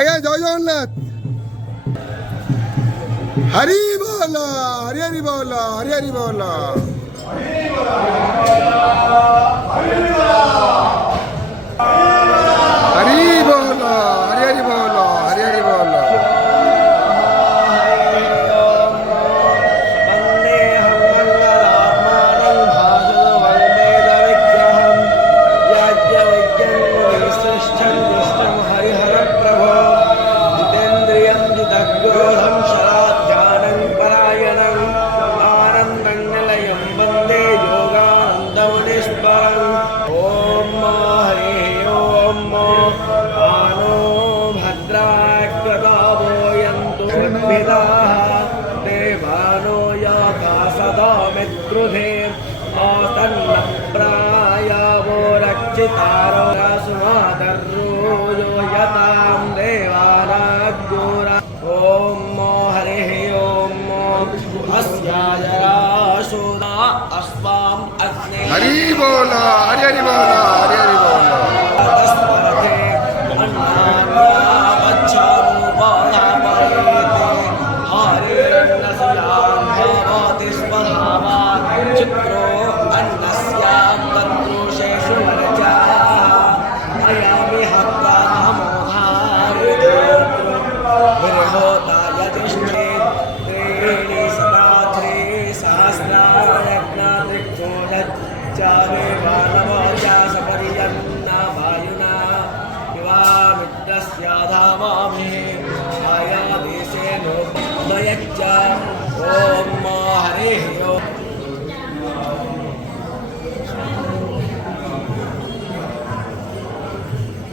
আগে জয় জগন্নাথ। হরি বল, হরি হরি বল, হরি হরি বল। হরি বল, হরি হরি বল, হরি হরি বল। देवानो याता सदा मित्रुधे आसन्नप्रायावो रक्षितारो सुमातर्रो यो यतां देवानाग्योरा। ॐ हरिः ॐ अस्याय राशोना अस्वाम् अग्ने। हरि बोल, हरि हरि बोल।